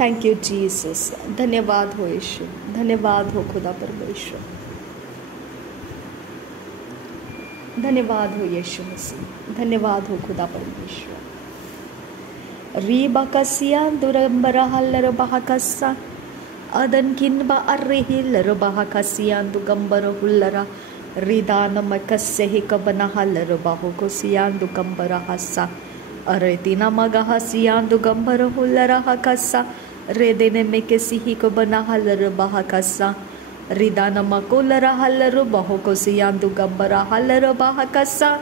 Thank you Jesus. धन्यवाद हो यीशु, धन्यवाद हो खुदा परमेश्वर, धन्यवाद हो यीशु मसीह, धन्यवाद हो खुदा परमेश्वर। रीबकसिया दुरंबरहल्लर बहकस्सा अदन किन्ब अर्रिहिल्लर बहकसिया दुगंबर हुल्लरा रिदानमकस्य हिकबनहल्लर बहुकुसिया दुगंबर हस्सा अरेतिना मगहसिया दुगंबर हुल्लरा हकस्सा रेदेने में किसी ही को बना हल्लर बहकस्सा रिदानमकुल्लरा हल्लर बहुकुसिया दुगंबरा हल्लर बहकस्सा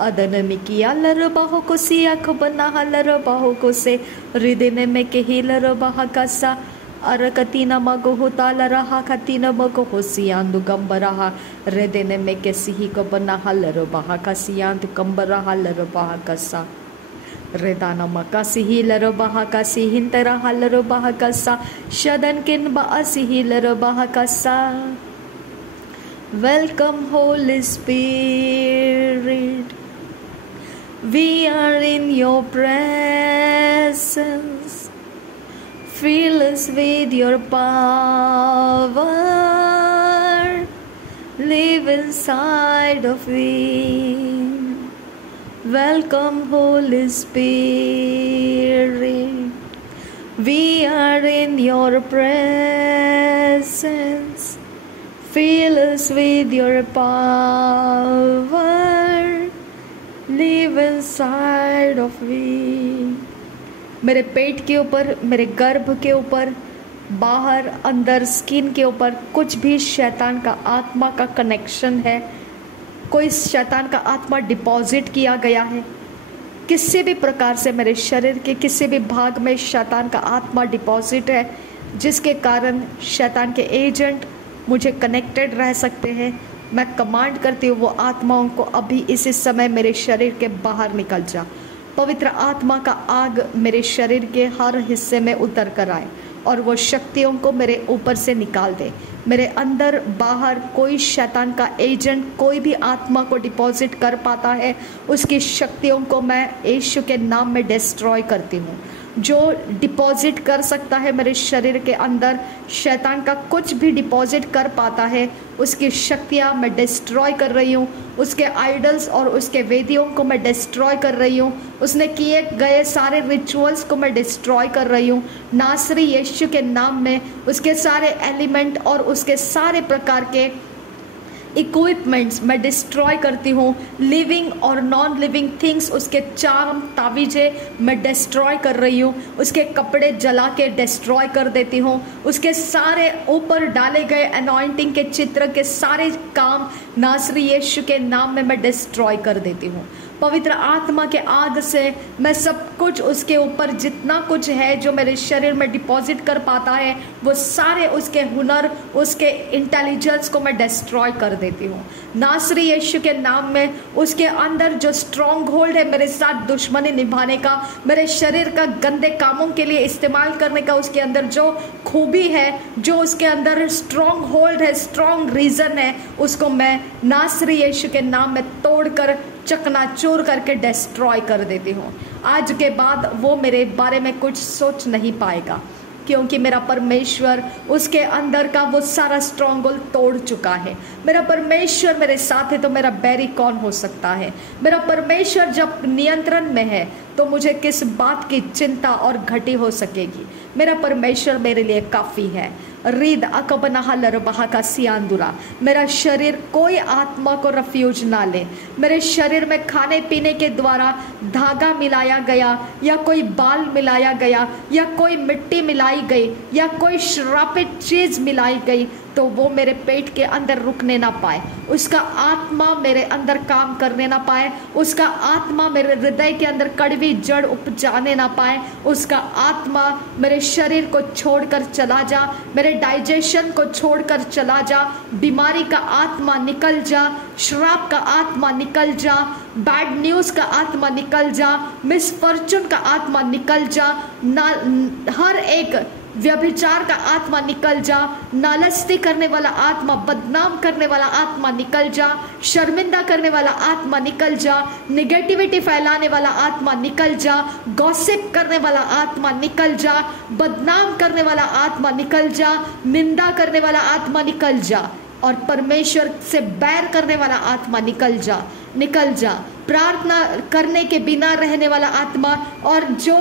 अदन मिकिया लर बहु को सिया को बना हलर बहु को से हृदय में के हिलर बहकसा अरकती न मगो होता लरहा कती न मगो हो सियांदु गंबरहा हृदय में के सिही को बना हलर बहकसियांदु गंबरा हलर बहकसा रेदान मका सिही लर बहकसी हिंतरा हलर बहकसा शदन किन बअसिही लर बहकसा। Welcome Holy Spirit, we are in your presence. Fill us with your power. Live inside of me. Welcome Holy Spirit, we are in your presence. Fill us with your power. Live inside of me. मेरे पेट के ऊपर, मेरे गर्भ के ऊपर, बाहर अंदर skin के ऊपर कुछ भी शैतान का आत्मा का कनेक्शन है, कोई शैतान का आत्मा डिपॉजिट किया गया है, किसी भी प्रकार से मेरे शरीर के किसी भी भाग में शैतान का आत्मा डिपॉजिट है, जिसके कारण शैतान के एजेंट मुझे कनेक्टेड रह सकते हैं, मैं कमांड करती हूँ वो आत्माओं को अभी इसी समय मेरे शरीर के बाहर निकल जा। पवित्र आत्मा का आग मेरे शरीर के हर हिस्से में उतर कर आए और वो शक्तियों को मेरे ऊपर से निकाल दे। मेरे अंदर बाहर कोई शैतान का एजेंट कोई भी आत्मा को डिपॉजिट कर पाता है, उसकी शक्तियों को मैं यीशु के नाम में डिस्ट्रॉय करती हूँ। जो डिपॉजिट कर सकता है मेरे शरीर के अंदर, शैतान का कुछ भी डिपॉजिट कर पाता है, उसकी शक्तियाँ मैं डिस्ट्रॉय कर रही हूँ। उसके आइडल्स और उसके वेदियों को मैं डिस्ट्रॉय कर रही हूँ। उसने किए गए सारे रिचुअल्स को मैं डिस्ट्रॉय कर रही हूँ नासरी यीशु के नाम में। उसके सारे एलिमेंट और उसके सारे प्रकार के इक्विपमेंट्स मैं डिस्ट्रॉय करती हूँ। लिविंग और नॉन लिविंग थिंग्स, उसके चार्म तावीज़े मैं डिस्ट्रॉय कर रही हूँ। उसके कपड़े जला के डिस्ट्रॉय कर देती हूँ। उसके सारे ऊपर डाले गए अनॉइंटिंग के चित्र के सारे काम नासरी यीशु के नाम में मैं डिस्ट्रॉय कर देती हूँ। पवित्र आत्मा के आग से मैं सब कुछ उसके ऊपर जितना कुछ है जो मेरे शरीर में डिपॉजिट कर पाता है, वो सारे उसके हुनर, उसके इंटेलिजेंस को मैं डिस्ट्रॉय कर देती हूँ नासरी यीशु के नाम में। उसके अंदर जो स्ट्रॉन्ग होल्ड है मेरे साथ दुश्मनी निभाने का, मेरे शरीर का गंदे कामों के लिए इस्तेमाल करने का, उसके अंदर जो खूबी है, जो उसके अंदर स्ट्रॉन्ग होल्ड है, स्ट्रॉन्ग रीजन है, उसको मैं नासरी यीशु के नाम में तोड़कर चकनाचूर करके डिस्ट्रॉय कर देती हूँ। आज के बाद वो मेरे बारे में कुछ सोच नहीं पाएगा, क्योंकि मेरा परमेश्वर उसके अंदर का वो सारा स्ट्रॉन्ग होल्ड तोड़ चुका है। मेरा परमेश्वर मेरे साथ है तो मेरा बैरी कौन हो सकता है। मेरा परमेश्वर जब नियंत्रण में है तो मुझे किस बात की चिंता और घटी हो सकेगी। मेरा परमेश्वर मेरे लिए काफ़ी है। रीद अकबना लर बहा का सियांदुरा, मेरा शरीर कोई आत्मा को रफ्यूज ना ले। मेरे शरीर में खाने पीने के द्वारा धागा मिलाया गया, या कोई बाल मिलाया गया, या कोई मिट्टी मिलाई गई, या कोई श्रापित चीज़ मिलाई गई, तो वो मेरे पेट के अंदर रुकने ना पाए। उसका आत्मा मेरे अंदर काम करने ना पाए। उसका आत्मा मेरे हृदय के अंदर कड़वी जड़ उपजाने ना पाए। उसका आत्मा मेरे शरीर को छोड़कर चला जा, मेरे डाइजेशन को छोड़कर चला जा। बीमारी का आत्मा निकल जा, श्राप का आत्मा निकल जा, बैड न्यूज़ का आत्मा निकल जा, मिसफॉर्चून का आत्मा निकल जा। हर एक व्यभिचार का आत्मा निकल जा, नालस्ती करने वाला आत्मा, बदनाम करने वाला आत्मा निकल जा, शर्मिंदा करने वाला आत्मा निकल जा, निगेटिविटी फैलाने वाला आत्मा निकल जा, गॉसिप करने वाला आत्मा निकल जा, बदनाम करने वाला आत्मा निकल जा, निंदा करने वाला आत्मा निकल जा, और परमेश्वर से बैर करने वाला आत्मा निकल जा, निकल जा। प्रार्थना करने के बिना रहने वाला आत्मा, और जो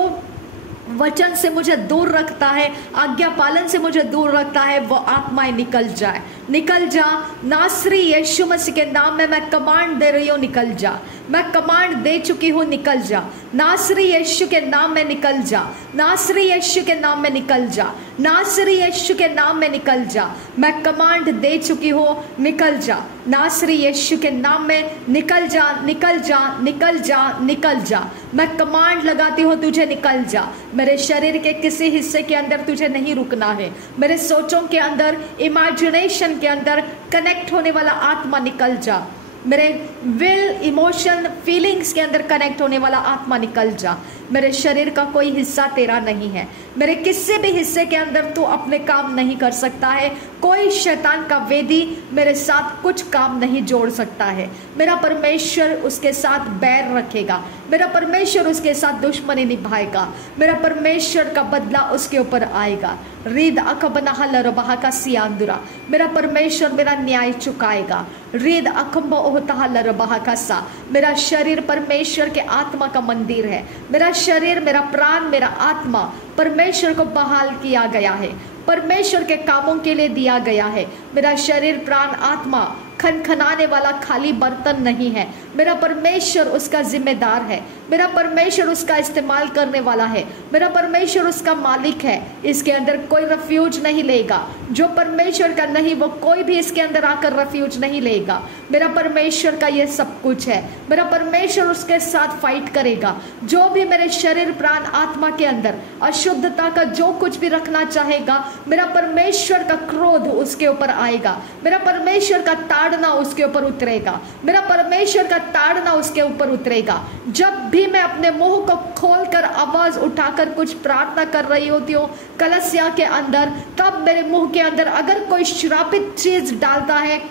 वचन से मुझे दूर रखता है, आज्ञा पालन से मुझे दूर रखता है, वो आत्माएं निकल जाए, निकल जा। नासरी यीशु मसीह के नाम में मैं कमांड दे रही हूँ, निकल जा। मैं कमांड दे चुकी हूँ, निकल जा। नासरी यीशु के नाम में निकल जा, नासरी यीशु के नाम में निकल जा, नासरी यीशु के नाम में निकल जा। मैं कमांड दे चुकी हूँ, निकल जा। नासरी यीशु के नाम में निकल जा, निकल जा, निकल जा, निकल जा। मैं कमांड लगाती हूँ, तुझे निकल जा। मेरे शरीर के किसी हिस्से के अंदर तुझे नहीं रुकना है। मेरे सोचों के अंदर, इमेजिनेशन के अंदर कनेक्ट होने वाला आत्मा निकल जा। मेरे विल, इमोशन, फीलिंग्स के अंदर कनेक्ट होने वाला आत्मा निकल जा। मेरे शरीर का कोई हिस्सा तेरा नहीं है। मेरे किसी भी हिस्से के अंदर तू अपने काम नहीं कर सकता है। कोई शैतान का वेदी मेरे साथ कुछ काम नहीं जोड़ सकता है। मेरा परमेश्वर उसके साथ बैर रखेगा, मेरा परमेश्वर उसके साथ दुश्मनी निभाएगा, मेरा परमेश्वर का बदला उसके ऊपर आएगा। रीद अकबनहल रबहा का सियांदुरा, मेरा परमेश्वर मेरा न्याय चुकाएगा। रीद अकम्बो ओहतहल रबहा का सा, मेरा शरीर परमेश्वर के आत्मा का मंदिर है। मेरा शरीर, मेरा प्राण, मेरा आत्मा परमेश्वर को बहाल किया गया है, परमेश्वर के कामों के लिए दिया गया है। मेरा शरीर, प्राण, आत्मा खनखनाने वाला खाली बर्तन नहीं है। मेरा परमेश्वर उसका जिम्मेदार है, मेरा परमेश्वर उसका इस्तेमाल करने वाला है, मेरा परमेश्वर उसका मालिक है। इसके अंदर कोई रेफ्यूज नहीं लेगा। जो परमेश्वर का नहीं, वो कोई भी इसके अंदर आकर रेफ्यूज नहीं लेगा। मेरा परमेश्वर का ये सब कुछ है। मेरा परमेश्वर उसके साथ फाइट करेगा। जो भी मेरे शरीर, प्राण, आत्मा के अंदर अशुद्धता का जो कुछ भी रखना चाहेगा, मेरा परमेश्वर का क्रोध उसके ऊपर आएगा, मेरा परमेश्वर का ताड़ना उसके ऊपर उतरेगा, मेरा परमेश्वर का ताड़ना उसके ऊपर उतरेगा। जब भी मैं अपने मुंह को खोलकर आवाज उठाकर कुछ प्रार्थना कर रही होती हूँ कलसिया के अंदर, तब मेरे मुंह के अंदर अगर कोई श्रापित चीज डालता है,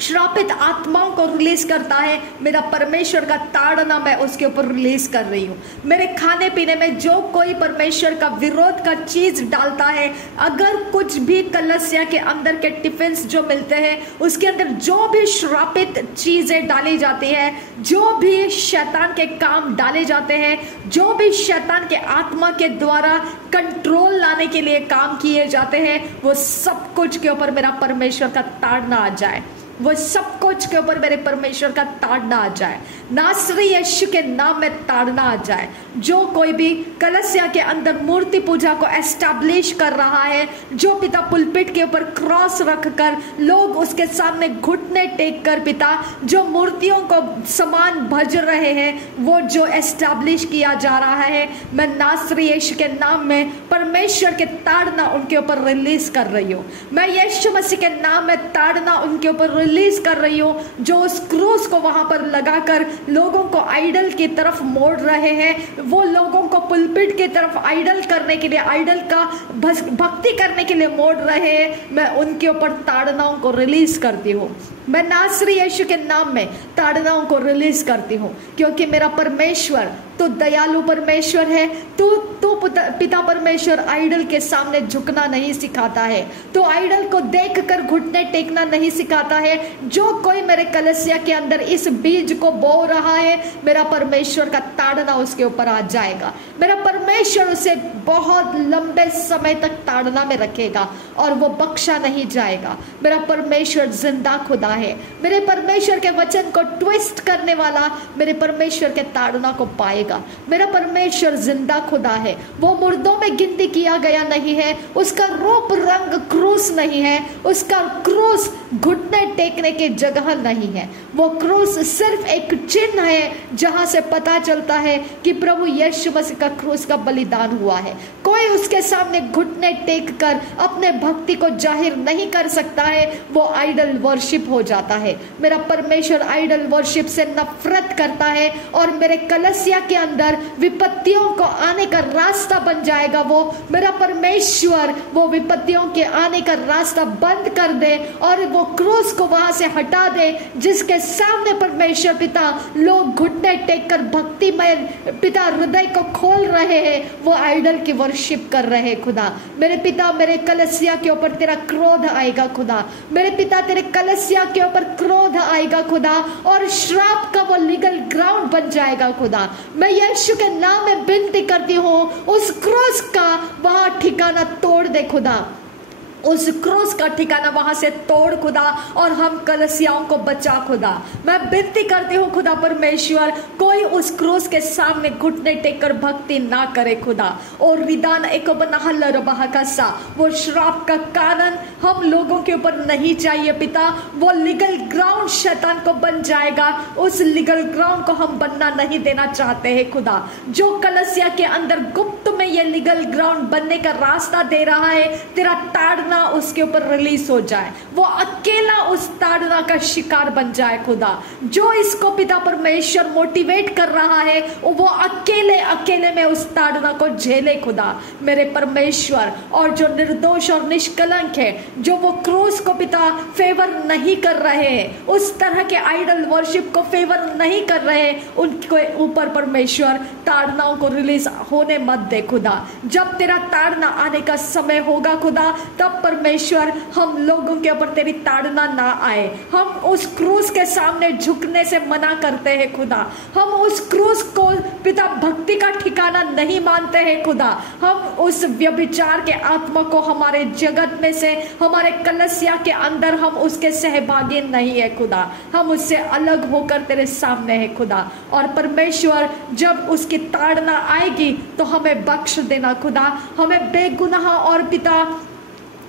श्रापित आत्माओं को रिलीज करता है, मेरा परमेश्वर का ताड़ना मैं उसके ऊपर रिलीज कर रही हूँ। मेरे खाने पीने में जो कोई परमेश्वर का विरोध का चीज डालता है, अगर कुछ भी कलसिया के अंदर के टिफिन्स जो मिलते हैं उसके अंदर जो भी श्रापित चीजें डाली जाती है, जो भी शैतान के काम डाले जाते हैं, जो भी शैतान के आत्मा के द्वारा कंट्रोल लाने के लिए काम किए जाते हैं, वो सब कुछ के ऊपर मेरा परमेश्वर का ताड़ना आ जाए, वो सब कुछ के ऊपर मेरे परमेश्वर का ताड़ना आ जाए। नासरी यीशु के नाम में ताड़ना आ जाए। जो कोई भी कलसिया के अंदर मूर्ति पूजा को एस्टैब्लिश कर रहा है, जो पिता पुलपिट के ऊपर क्रॉस रखकर लोग उसके सामने घुटने टेक कर पिता जो मूर्तियों को समान भज रहे हैं, वो जो एस्टैब्लिश किया जा रहा है, मैं नासरी यीशु के नाम में परमेश्वर के ताड़ना उनके ऊपर रिलीज कर रही हूँ। मैं यीशु मसीह के नाम में ताड़ना उनके ऊपर रिलीज कर रही हूँ। जो उस क्रूस को वहां पर लगाकर लोगों को आइडल की तरफ मोड़ रहे हैं, वो लोगों को पुलपिट की तरफ आइडल करने के लिए, आइडल का भक्ति करने के लिए मोड़ रहे हैं, मैं उनके ऊपर ताड़नाओं को रिलीज करती हूँ। मैं नासरी यीशु के नाम में ताड़नाओं को रिलीज करती हूँ, क्योंकि मेरा परमेश्वर तो दयालु परमेश्वर है। तू पिता परमेश्वर आइडल के सामने झुकना नहीं सिखाता है, तो आइडल को देखकर घुटने टेकना नहीं सिखाता है। जो कोई मेरे कलसिया के अंदर इस बीज को बो रहा है, मेरा परमेश्वर का ताड़ना उसके ऊपर आ जाएगा। मेरा परमेश्वर उसे बहुत लंबे समय तक ताड़ना में रखेगा और वो बख्शा नहीं जाएगा। मेरा परमेश्वर जिंदा खुदा है। मेरे परमेश्वर के वचन को ट्विस्ट करने वाला मेरे परमेश्वर के ताड़ना को पाएगा। मेरा परमेश्वर जिंदा खुदा है। वो मुर्दों में गिनती किया गया नहीं है। उसका रूप रंग क्रूस नहीं है। उसका क्रूस घुटने टेकने की जगह नहीं है। वो क्रूस सिर्फ एक चिन्ह है जहां से पता चलता है कि प्रभु यीशु मसीह का क्रूस का बलिदान हुआ है। कोई उसके सामने घुटने टेक कर अपने भक्ति को जाहिर नहीं कर सकता है, वो आइडल वर्शिप हो जाता है। मेरा परमेश्वर आइडल वर्शिप से नफरत करता है और मेरे कलसिया के अंदर विपत्तियों को आने का रास्ता बन जाएगा। वो मेरा परमेश्वर वो विपत्तियों के आने का रास्ता बंद कर दे और वो क्रूस को वहां से हटा दे जिसके सामने परमेश्वर पिता लोग घुटने टेक कर भक्तिमय पिता हृदय को खोल रहे हैं, वो आइडल की वर्शिप कर रहे हैं। खुदा मेरे पिता, मेरे कलसिया के ऊपर तेरा क्रोध आएगा खुदा। मेरे पिता, तेरे कलसिया के ऊपर क्रोध आएगा खुदा और श्राप का वो लीगल ग्राउंड बन जाएगा खुदा। मैं यीशु के नाम में विनती करती हूँ, उस क्रूस का वहां ठिकाना तोड़ दे खुदा, उस क्रूस का ठिकाना वहां से तोड़ खुदा और हम कलसियाओं को बचा खुदा। मैं विनती करती हूँ खुदा परमेश्वर, कोई उस क्रूस के सामने घुटने टेक कर भक्ति ना करे खुदा। और रिदान एक सा वो श्राप का कारण हम लोगों के ऊपर नहीं चाहिए पिता। वो लीगल ग्राउंड शैतान को बन जाएगा, उस लीगल ग्राउंड को हम बनना नहीं देना चाहते हैं खुदा। जो कलसिया के अंदर गुप्त में ये लीगल ग्राउंड बनने का रास्ता दे रहा है, तेरा ताड़ना उसके ऊपर रिलीज हो जाए, वो अकेला उस ताड़ना का शिकार बन जाए खुदा। जो इसको पिता परमेश्वर मोटिवेट कर रहा है वो अकेले में उस ताड़ना को झेले खुदा मेरे परमेश्वर। और जो निर्दोष और निष्कलंक है, जो वो क्रूस को पिता फेवर नहीं कर रहे हैं, उस तरह के आइडल वर्शिप को फेवर नहीं कर रहे, उनके ऊपर परमेश्वर ताड़नाओं को रिलीज होने मत दे खुदा। जब तेरा ताड़ना आने का समय होगा खुदा, तब परमेश्वर हम लोगों के ऊपर तेरी ताड़ना ना आए। हम उस क्रूस के सामने झुकने से मना करते हैं खुदा। हम उस क्रूस को पिता भक्ति का ठिकाना नहीं मानते हैं खुदा। हम उस व्यभिचार के आत्मा को हमारे जगत में से, हमारे कलसिया के अंदर हम उसके सहभागी नहीं है खुदा। हम उससे अलग होकर तेरे सामने है खुदा। और परमेश्वर जब उसकी ताड़ना आएगी तो हमें बख्श देना खुदा। हमें बेगुनाह और पिता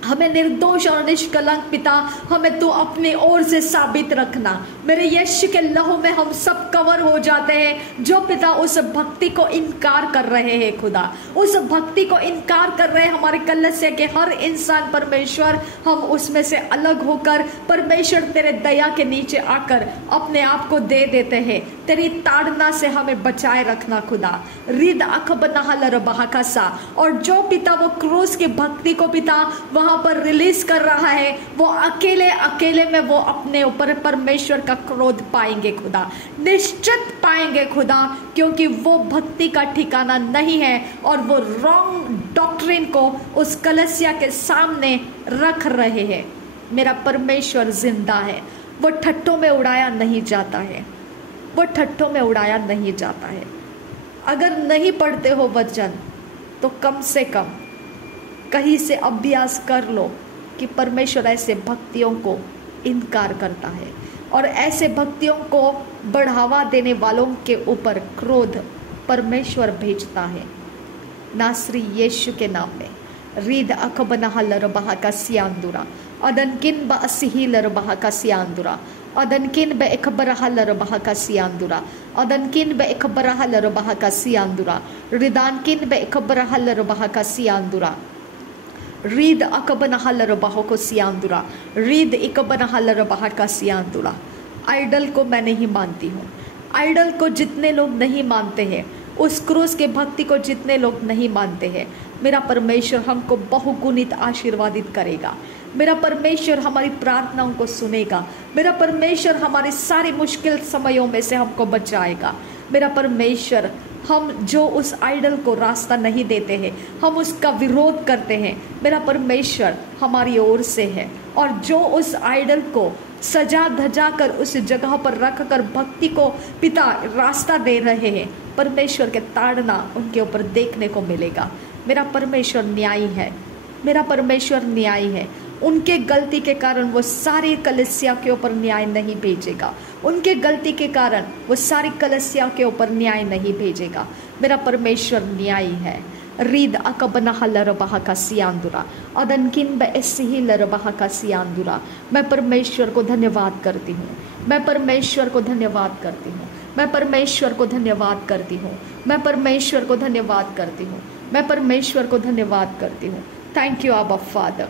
हमें निर्दोष और निष्कलंक पिता, हमें तू अपनी ओर से साबित रखना। मेरे यीशु के लहू में हम सब कवर हो जाते हैं जो पिता उस भक्ति को इनकार कर रहे हैं खुदा। उस भक्ति को इनकार कर रहे हैं हमारे कलसिया के हर इंसान परमेश्वर। हम उसमें से अलग होकर परमेश्वर तेरे दया के नीचे आकर अपने आप को दे देते हैं। तेरी ताड़ना से हमें बचाए रखना खुदा। रिद अखबनहल बहाकसा। और जो पिता वो क्रूस की भक्ति को पिता वहां पर रिलीज कर रहा है, वो अकेले में वो अपने ऊपर परमेश्वर का क्रोध पाएंगे खुदा, निश्चित पाएंगे खुदा, क्योंकि वो भक्ति का ठिकाना नहीं है और वो रॉन्ग डॉक्ट्रिन को उस कलसिया के सामने रख रहे हैं। मेरा परमेश्वर जिंदा है, वो ठट्टों में उड़ाया नहीं जाता है, वो ठट्टों में उड़ाया नहीं जाता है। अगर नहीं पढ़ते हो वचन तो कम से कम कहीं से अभ्यास कर लो कि परमेश्वर ऐसे भक्तियों को इनकार करता है और ऐसे भक्तियों को बढ़ावा देने वालों के ऊपर क्रोध परमेश्वर भेजता है। नासरी यीशु के नाम में रीद अकबनहल बहाका सियांदुरा अदनकिन ब असिहिल बहाका सियांदुरा अदनकिन ब एकबरहल बहाका सियांदुरा अदनकिन ब एकबरहल बहाका सियांदुरा रिदानकिन ब एकबरहल बहाका सियांदुरा रीद अकबनहल बहाको सियांदुरा रीद इकबनहल बहाका सियांदुरा। आइडल को मैं नहीं मानती हूँ। आइडल को जितने लोग नहीं मानते हैं, उस क्रूस के भक्ति को जितने लोग नहीं मानते हैं, मेरा परमेश्वर हमको बहुगुणित आशीर्वादित करेगा। मेरा परमेश्वर हमारी प्रार्थनाओं को सुनेगा। मेरा परमेश्वर हमारे सारे मुश्किल समयों में से हमको बचाएगा। मेरा परमेश्वर हम जो उस आइडल को रास्ता नहीं देते हैं, हम उसका विरोध करते हैं, मेरा परमेश्वर हमारी ओर से है। और जो उस आइडल को सजा धजा कर उस जगह पर रख कर भक्ति को पिता रास्ता दे रहे हैं, परमेश्वर के ताड़ना उनके ऊपर देखने को मिलेगा। मेरा परमेश्वर न्यायी है, मेरा परमेश्वर न्यायी है। उनके गलती के कारण वो सारी कलीसिया के ऊपर न्याय नहीं भेजेगा। उनके गलती के कारण वो सारी कलीसिया के ऊपर न्याय नहीं भेजेगा। मेरा परमेश्वर न्यायी है। रीद अकबना लरबाह का सियांदुरा अदनकिन बैसे ही लरबाह का सियांदुरा। मैं परमेश्वर को धन्यवाद करती हूँ, मैं परमेश्वर को धन्यवाद करती हूँ, मैं परमेश्वर को धन्यवाद करती हूँ, मैं परमेश्वर को धन्यवाद करती हूँ, मैं परमेश्वर को धन्यवाद करती हूँ। थैंक यू आबा father,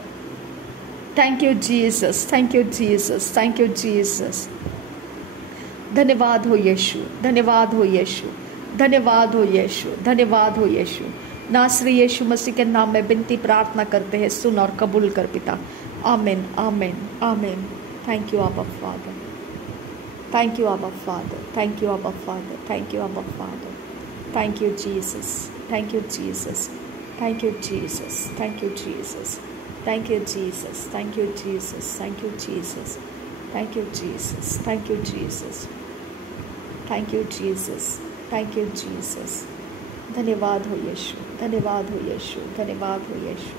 thank you Jesus, thank you Jesus, thank you Jesus. धन्यवाद हो यीशु, धन्यवाद हो यीशु, धन्यवाद हो यीशु, धन्यवाद हो यीशु। नासरी यीशु मसीह के नाम में विनती प्रार्थना करते हैं, सुन और कबूल कर पिता। आमीन, आमीन, आमीन। थैंक यू आबा फादर, थैंक यू आबा फादर, थैंक यू आबा फादर, थैंक यू आबा father, thank you Jesus, thank you Jesus, thank you Jesus, thank you Jesus, thank you Jesus, thank you Jesus, thank you Jesus, thank you Jesus, thank you Jesus, thank you Jesus, thank you Jesus. धन्यवाद हो यीशु, धन्यवाद हो यीशु, धन्यवाद हो यीशु,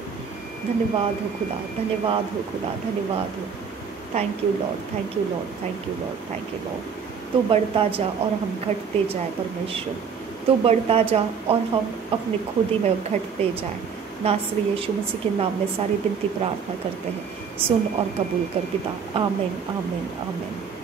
धन्यवाद हो खुदा, धन्यवाद हो खुदा, धन्यवाद हो। Thank you Lord, thank you Lord, thank you Lord, thank you Lord. तू बढ़ता जा और हम घटते जाए परमेश्वर, तू बढ़ता जा और हम अपने खुदी में घटते जाए। नासरी यीशु मसीह के नाम में सारी विनती प्रार्थना करते हैं, सुन और कबूल कर पिता। आमीन, आमीन, आमीन।